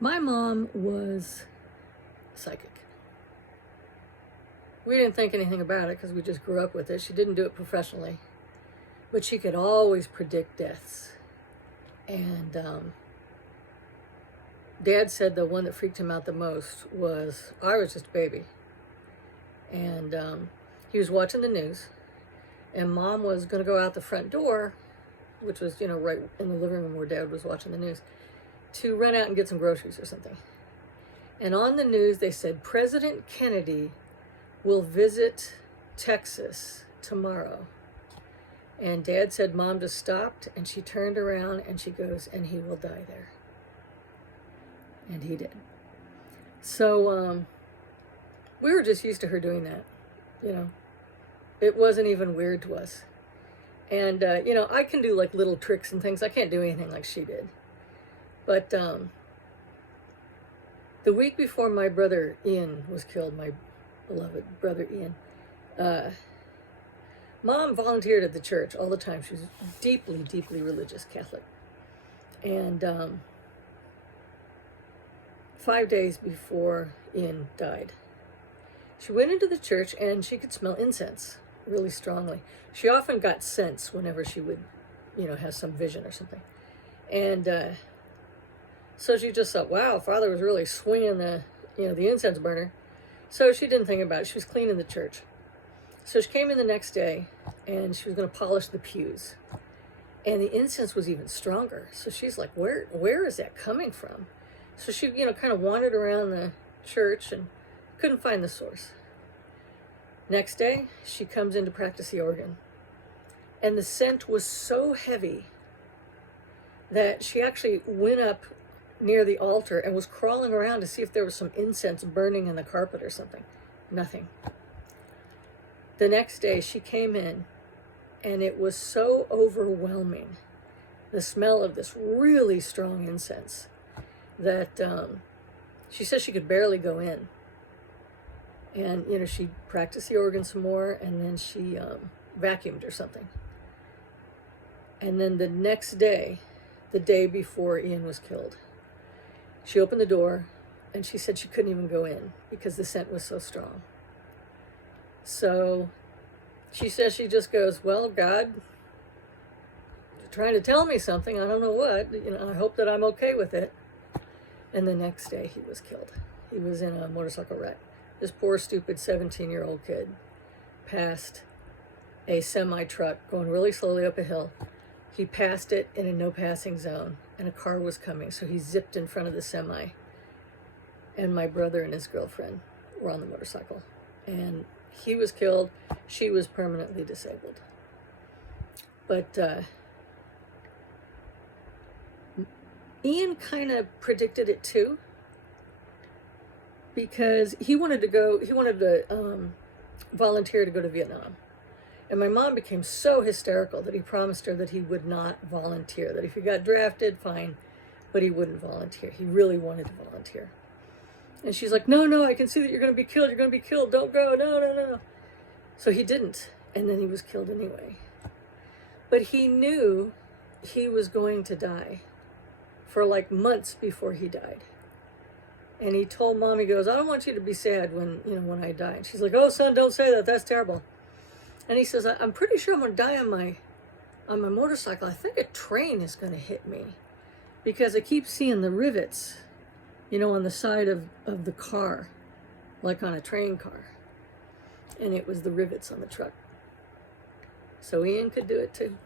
My mom was psychic. We didn't think anything about it because we just grew up with it. She didn't do it professionally, but she could always predict deaths. And Dad said the one that freaked him out the most was, I was just a baby. And he was watching the news, and Mom was going to go out the front door, which was, right in the living room where Dad was watching the news, to run out and get some groceries or something. And on the news, they said, President Kennedy will visit Texas tomorrow. And Dad said Mom just stopped, and she turned around and she goes, and he will die there. And he did. So we were just used to her doing that, It wasn't even weird to us. And, I can do like little tricks and things. I can't do anything like she did. But the week before my brother Ian was killed, my beloved brother Ian, Mom volunteered at the church all the time. She was deeply, deeply religious Catholic. And 5 days before Ian died, she went into the church and she could smell incense really strongly. She often got scents whenever she would, have some vision or something. And so she just thought, wow, Father was really swinging the incense burner. So she didn't think about it. She was cleaning the church. So she came in the next day and she was going to polish the pews. And the incense was even stronger. So she's like, where is that coming from? So she, kind of wandered around the church and couldn't find the source. Next day, she comes in to practice the organ. And the scent was so heavy that she actually went up near the altar and was crawling around to see if there was some incense burning in the carpet or something. Nothing. The next day, she came in, and it was so overwhelming, the smell of this really strong incense, that she said she could barely go in. And, she practiced the organ some more, and then she vacuumed or something. And then the next day, the day before Ian was killed, she opened the door, and she said she couldn't even go in because the scent was so strong. So she says she just goes, well, God, you're trying to tell me something. I don't know what. I hope that I'm okay with it. And the next day, he was killed. He was in a motorcycle wreck. This poor, stupid 17-year-old kid passed a semi-truck going really slowly up a hill. He passed it in a no-passing zone, and a car was coming, so he zipped in front of the semi. And my brother and his girlfriend were on the motorcycle. And he was killed. She was permanently disabled. But Ian kind of predicted it too, because he wanted to volunteer to go to Vietnam. And my mom became so hysterical that he promised her that he would not volunteer, that if he got drafted, fine, but he wouldn't volunteer. He really wanted to volunteer. And she's like, no, I can see that you're going to be killed. You're going to be killed. Don't go. No. So he didn't. And then he was killed anyway. But he knew he was going to die for like months before he died. And he told Mom, he goes, I don't want you to be sad when I die. And she's like, oh, son, don't say that. That's terrible. And he says, I'm pretty sure I'm going to die on my motorcycle. I think a train is going to hit me because I keep seeing the rivets, on the side of the car, like on a train car. And it was the rivets on the truck. So Ian could do it too.